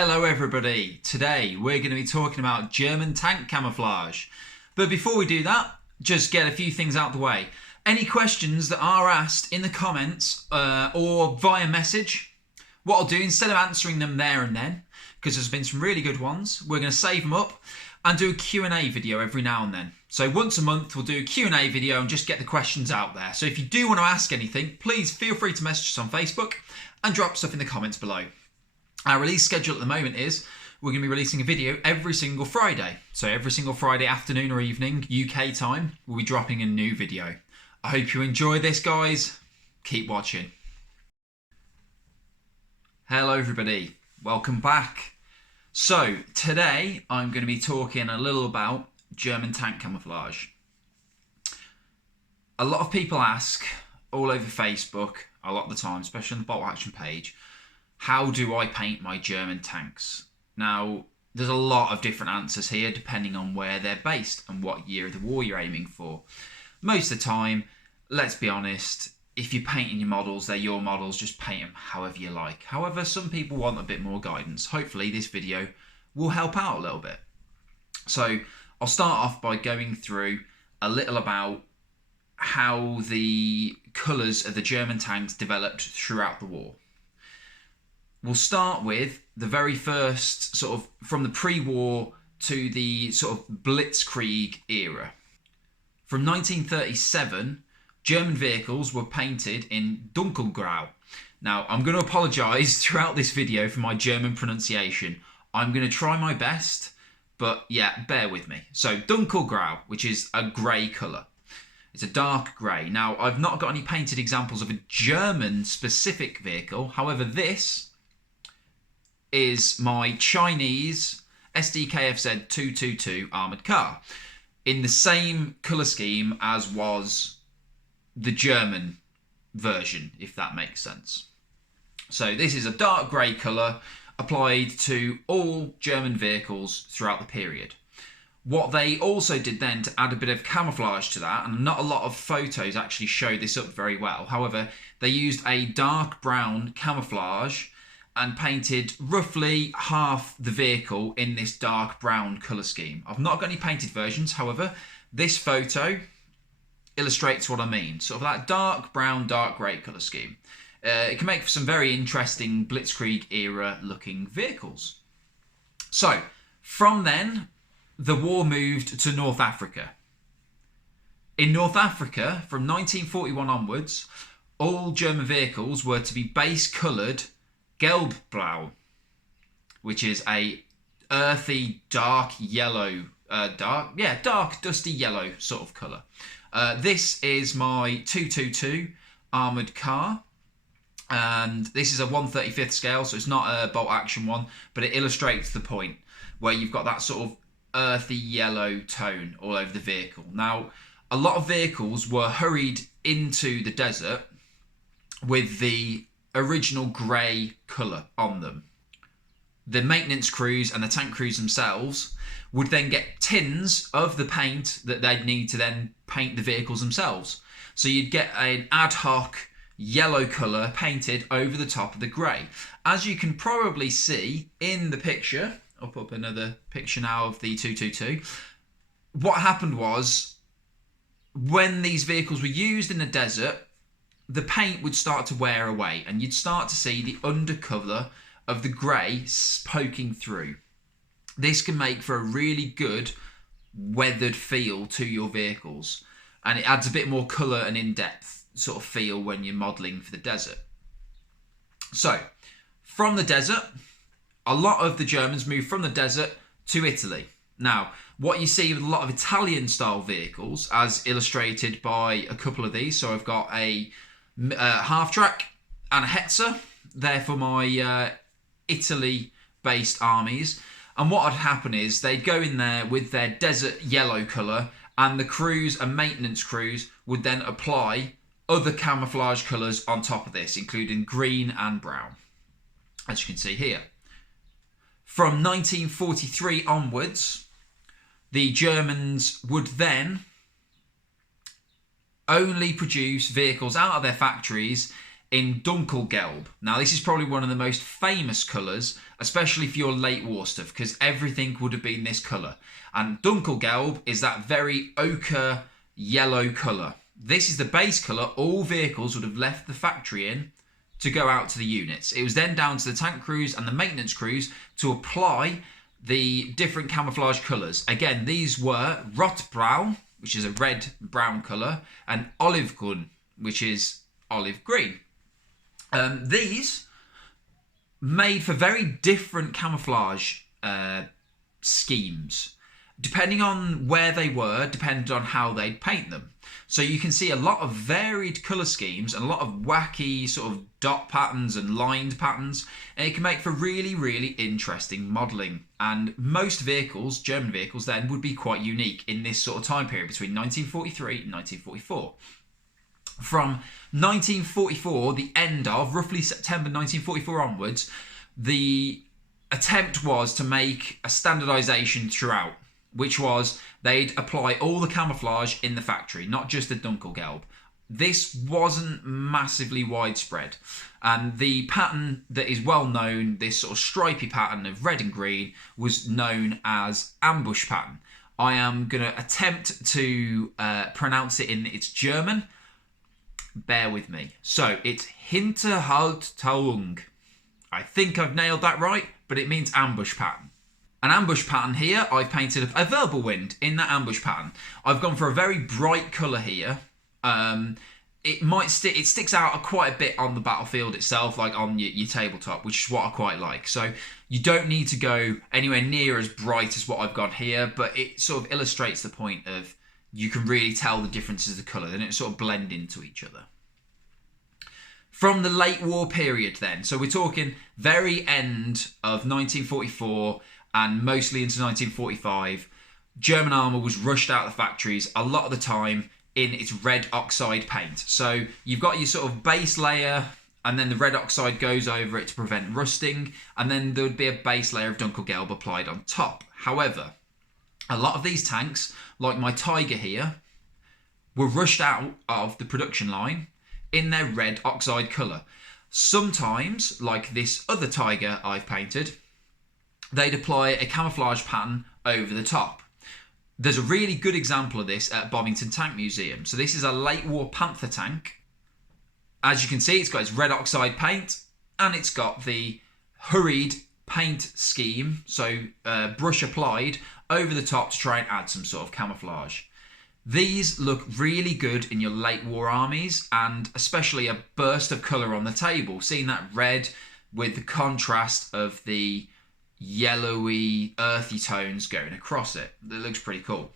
Hello everybody, today we're going to be talking about German Tank Camouflage. But before we do that, just get a few things out the way. Any questions that are asked in the comments or via message, what I'll do instead of answering them there and then, because there's been some really good ones, we're going to save them up and do a Q&A video every now and then. So once a month we'll do a Q&A video and just get the questions out there. So if you do want to ask anything, please feel free to message us on Facebook and drop stuff in the comments below. Our release schedule at the moment is we're going to be releasing a video every single Friday. So every single Friday afternoon or evening, UK time, we'll be dropping a new video. I hope you enjoy this, guys. Keep watching. Hello everybody, welcome back. So today I'm going to be talking a little about German Tank Camouflage. A lot of people ask all over Facebook, a lot of the time, especially on the Bolt Action page, how do I paint my German tanks? Now, there's a lot of different answers here depending on where they're based and what year of the war you're aiming for. Most of the time, let's be honest, if you're painting your models, they're your models, just paint them however you like. However, some people want a bit more guidance. Hopefully this video will help out a little bit. So I'll start off by going through a little about how the colours of the German tanks developed throughout the war. We'll start with the very first, sort of from the pre-war to the sort of Blitzkrieg era. From 1937, German vehicles were painted in Dunkelgrau. Now, I'm going to apologise throughout this video for my German pronunciation. I'm going to try my best, but yeah, bear with me. So, Dunkelgrau, which is a grey colour. It's a dark grey. Now, I've not got any painted examples of a German-specific vehicle. However, this is my Chinese SDKFZ 222 armoured car in the same colour scheme as was the German version, if that makes sense. So this is a dark grey colour applied to all German vehicles throughout the period. What they also did then to add a bit of camouflage to that, and not a lot of photos actually show this up very well, however, they used a dark brown camouflage and painted roughly half the vehicle in this dark brown colour scheme. I've not got any painted versions, however, this photo illustrates what I mean. Sort of that dark brown, dark grey colour scheme. It can make for some very interesting Blitzkrieg era looking vehicles. So, from then, the war moved to North Africa. In North Africa, from 1941 onwards, all German vehicles were to be base coloured Gelbblau, which is a earthy, dark yellow, dark dusty yellow sort of colour. This is my 222 armoured car, and this is a 1/35th scale, so it's not a Bolt Action one, but it illustrates the point where you've got that sort of earthy yellow tone all over the vehicle. Now, a lot of vehicles were hurried into the desert with the original grey colour on them. The maintenance crews and the tank crews themselves would then get tins of the paint that they'd need to then paint the vehicles themselves. So you'd get an ad hoc yellow colour painted over the top of the grey. As you can probably see in the picture, I'll put up another picture now of the 222. What happened was, when these vehicles were used in the desert, the paint would start to wear away and you'd start to see the undercover of the grey poking through. This can make for a really good weathered feel to your vehicles, and it adds a bit more colour and in-depth sort of feel when you're modelling for the desert. So, from the desert, a lot of the Germans moved from the desert to Italy. Now, what you see with a lot of Italian style vehicles, as illustrated by a couple of these, so I've got a half-track and a Hetzer, they're for my Italy-based armies. And what would happen is they'd go in there with their desert yellow colour, and the crews and maintenance crews would then apply other camouflage colours on top of this, including green and brown, as you can see here. From 1943 onwards, the Germans would then only produce vehicles out of their factories in Dunkelgelb. Now, this is probably one of the most famous colours, especially for your late war stuff, because everything would have been this colour. And Dunkelgelb is that very ochre yellow colour. This is the base colour all vehicles would have left the factory in to go out to the units. It was then down to the tank crews and the maintenance crews to apply the different camouflage colours. Again, these were Rotbraun, which is a red-brown colour, and Olivgrün, which is olive green. These made for very different camouflage schemes. Depending on where they were, depended on how they'd paint them. So you can see a lot of varied colour schemes and a lot of wacky sort of dot patterns and lined patterns, and it can make for really, really interesting modelling. And most vehicles, German vehicles then, would be quite unique in this sort of time period between 1943 and 1944. From 1944, the end of, roughly September 1944 onwards, the attempt was to make a standardisation throughout, which was they'd apply all the camouflage in the factory, not just the Dunkelgelb. This wasn't massively widespread. And the pattern that is well known, this sort of stripy pattern of red and green, was known as ambush pattern. I am going to attempt to pronounce it in its German. Bear with me. So it's Hinterhaltung. I think I've nailed that right, but it means ambush pattern. An ambush pattern here, I've painted a Wirbelwind in that ambush pattern. I've gone for a very bright colour here. It sticks out quite a bit on the battlefield itself, like on your tabletop, which is what I quite like. So you don't need to go anywhere near as bright as what I've got here, but it sort of illustrates the point of you can really tell the differences of colour, and it sort of blend into each other. From the late war period then, so we're talking very end of 1944 and mostly into 1945, German armour was rushed out of the factories a lot of the time in its red oxide paint. So you've got your sort of base layer, and then the red oxide goes over it to prevent rusting, and then there would be a base layer of Dunkelgelb applied on top. However, a lot of these tanks, like my Tiger here, were rushed out of the production line in their red oxide colour. Sometimes, like this other Tiger I've painted, they'd apply a camouflage pattern over the top. There's a really good example of this at Bovington Tank Museum. So this is a late war Panther tank. As you can see, it's got its red oxide paint, and it's got the hurried paint scheme, so brush applied over the top to try and add some sort of camouflage. These look really good in your late war armies, and especially a burst of colour on the table. Seeing that red with the contrast of the yellowy, earthy tones going across it. It looks pretty cool.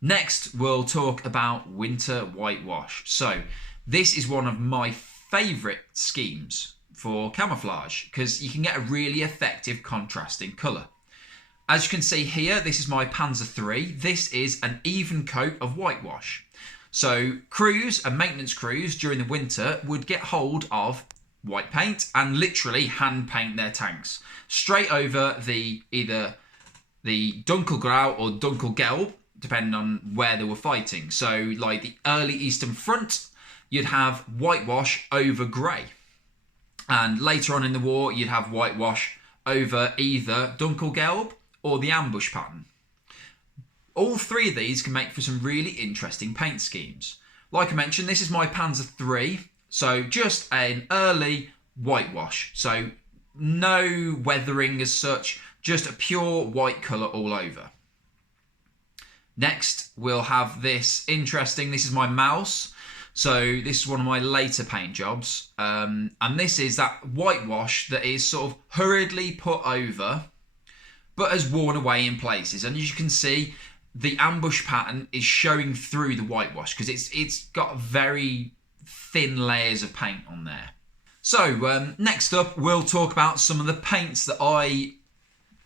Next, we'll talk about winter whitewash. So this is one of my favourite schemes for camouflage because you can get a really effective contrasting colour. As you can see here, this is my Panzer III. This is an even coat of whitewash. So crews and maintenance crews during the winter would get hold of white paint and literally hand paint their tanks straight over either the Dunkelgrau or Dunkelgelb, depending on where they were fighting. So like the early Eastern Front, you'd have whitewash over grey. And later on in the war, you'd have whitewash over either Dunkelgelb or the ambush pattern. All three of these can make for some really interesting paint schemes. Like I mentioned, this is my Panzer III, so just an early whitewash. So no weathering as such, just a pure white colour all over. Next, we'll have this is my Mouse. So this is one of my later paint jobs. And this is that whitewash that is sort of hurriedly put over, but has worn away in places. And as you can see, the ambush pattern is showing through the whitewash because it's got very thin layers of paint on there. So next up, we'll talk about some of the paints that I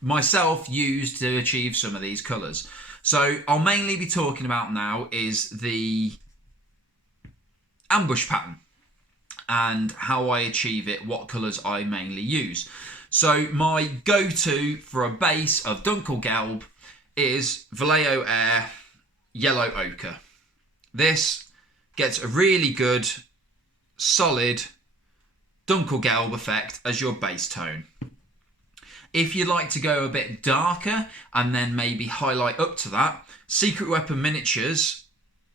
myself used to achieve some of these colours. So I'll mainly be talking about now is the ambush pattern and how I achieve it, what colours I mainly use. So my go-to for a base of Dunkelgelb is Vallejo Air Yellow Ochre. This gets a really good solid Dunkelgelb effect as your base tone. If you'd like to go a bit darker and then maybe highlight up to that, Secret Weapon Miniatures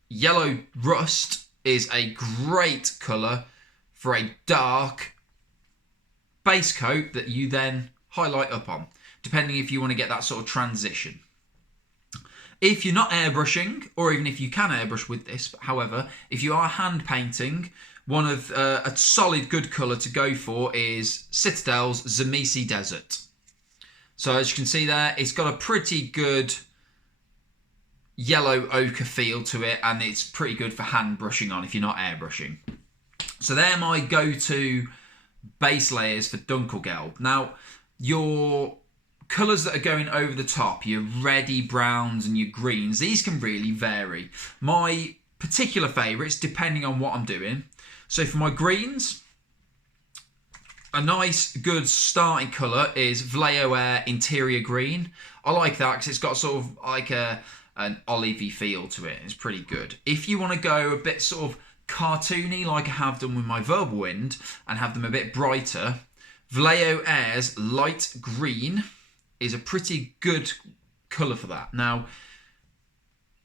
Yellow Rust is a great colour for a dark base coat that you then highlight up on, depending if you want to get that sort of transition. If you're not airbrushing, or even if you can airbrush with this, however, if you are hand painting, one of a solid good colour to go for is Citadel's Zamisi Desert. So as you can see there, it's got a pretty good yellow ochre feel to it, and it's pretty good for hand brushing on if you're not airbrushing. So they're my go-to base layers for Dunkelgelb. Now, your colours that are going over the top, your reddy browns and your greens, these can really vary. My particular favourites, depending on what I'm doing. So for my greens, a nice good starting colour is Vallejo Air Interior Green. I like that because it's got sort of like an olivey feel to it. It's pretty good. If you want to go a bit sort of cartoony like I have done with my Wirbelwind and have them a bit brighter, Vallejo Air's Light Green is a pretty good colour for that. Now,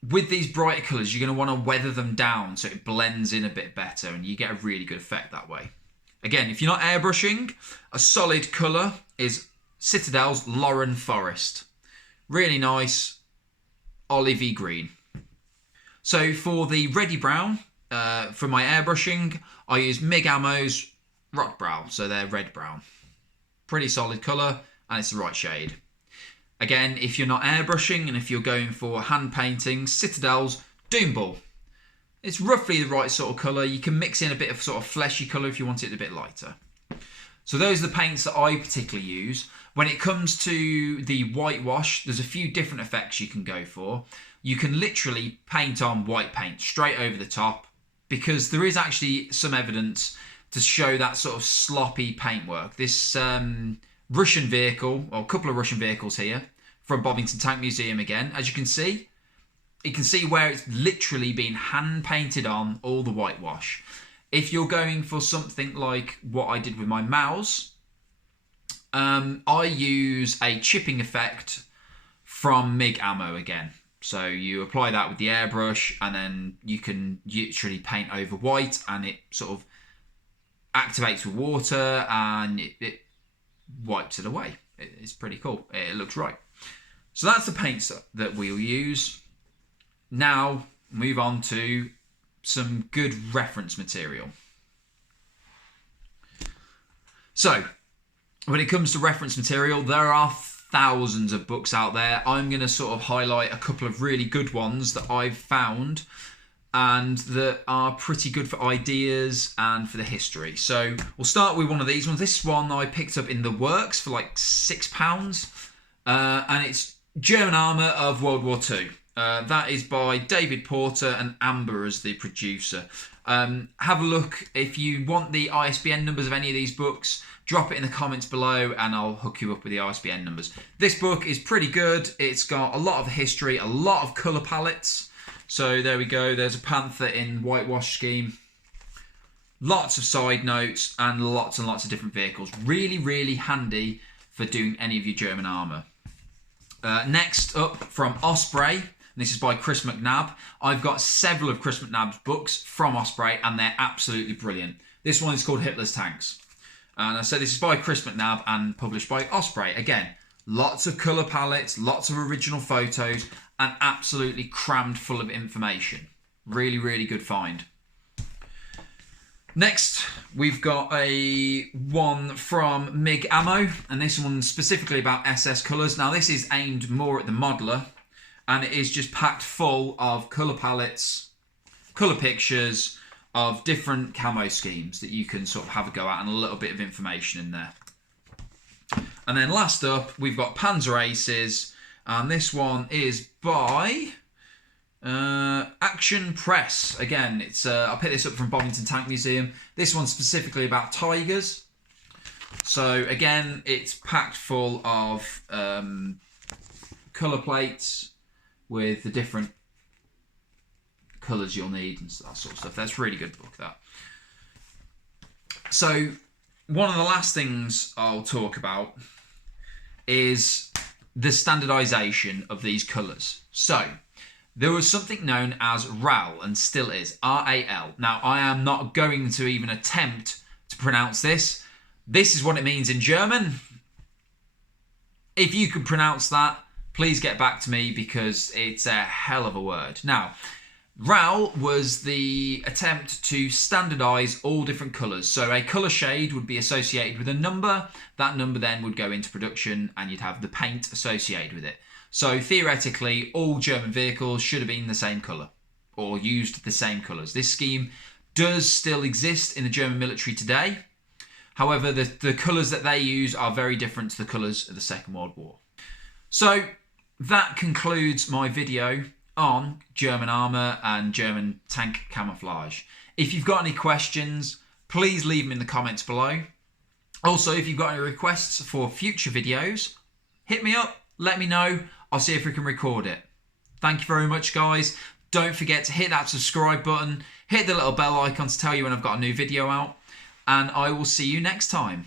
with these brighter colours, you're going to want to weather them down so it blends in a bit better and you get a really good effect that way. Again, if you're not airbrushing, a solid colour is Citadel's Lauren Forest. Really nice olivey green. So for the reddy brown, for my airbrushing, I use MIG Ammo's Rock Brown, so they're red brown. Pretty solid colour, and it's the right shade. Again, if you're not airbrushing and if you're going for hand painting, Citadel's Doom Ball. It's roughly the right sort of colour. You can mix in a bit of sort of fleshy colour if you want it a bit lighter. So those are the paints that I particularly use. When it comes to the whitewash, there's a few different effects you can go for. You can literally paint on white paint straight over the top, because there is actually some evidence to show that sort of sloppy paintwork. This Russian vehicle, or a couple of Russian vehicles here, from Bovington Tank Museum again, as you can see where it's literally been hand painted on all the whitewash. If you're going for something like what I did with my mouse, I use a chipping effect from MIG Ammo again. So you apply that with the airbrush and then you can literally paint over white and it sort of activates with water and it wipes it away. It's pretty cool. It looks right. So that's the paints that we'll use. Now move on to some good reference material. So when it comes to reference material, there are thousands of books out there. I'm going to sort of highlight a couple of really good ones that I've found and that are pretty good for ideas and for the history. So we'll start with one of these ones. This one I picked up in the works for like £6, and it's German Armour of World War II. That is by David Porter and Amber as the producer. Have a look. If you want the ISBN numbers of any of these books, drop it in the comments below and I'll hook you up with the ISBN numbers. This book is pretty good. It's got a lot of history, a lot of colour palettes. So there we go. There's a panther in whitewash scheme. Lots of side notes and lots of different vehicles. Really, really handy for doing any of your German armour. Next up from Osprey. This is by Chris McNabb. I've got several of Chris McNabb's books from Osprey and they're absolutely brilliant. This one is called Hitler's Tanks. And I said this is by Chris McNabb and published by Osprey. Again, lots of colour palettes, lots of original photos, and absolutely crammed full of information. Really, really good find. Next, we've got a one from MIG Ammo, and this one's specifically about SS colours. Now, this is aimed more at the modeller, and it is just packed full of colour palettes, colour pictures of different camo schemes that you can sort of have a go at, and a little bit of information in there. And then last up, we've got Panzer Aces, and this one is by Action Press. Again, it's I picked this up from Bovington Tank Museum. This one's specifically about tigers. So again, it's packed full of colour plates with the different colours you'll need and that sort of stuff. That's a really good book, that. So one of the last things I'll talk about is the standardization of these colours. So there was something known as RAL, and still is, R-A-L. Now, I am not going to even attempt to pronounce this. This is what it means in German. If you can pronounce that, please get back to me, because it's a hell of a word. Now, RAL was the attempt to standardise all different colours. So a colour shade would be associated with a number. That number then would go into production and you'd have the paint associated with it. So theoretically, all German vehicles should have been the same colour or used the same colours. This scheme does still exist in the German military today. However, the colours that they use are very different to the colours of the Second World War. So that concludes my video on German armour and German tank camouflage. If you've got any questions, please leave them in the comments below. Also, if you've got any requests for future videos, hit me up, let me know. I'll see if we can record it. Thank you very much, guys. Don't forget to hit that subscribe button, hit the little bell icon to tell you when I've got a new video out, and I will see you next time.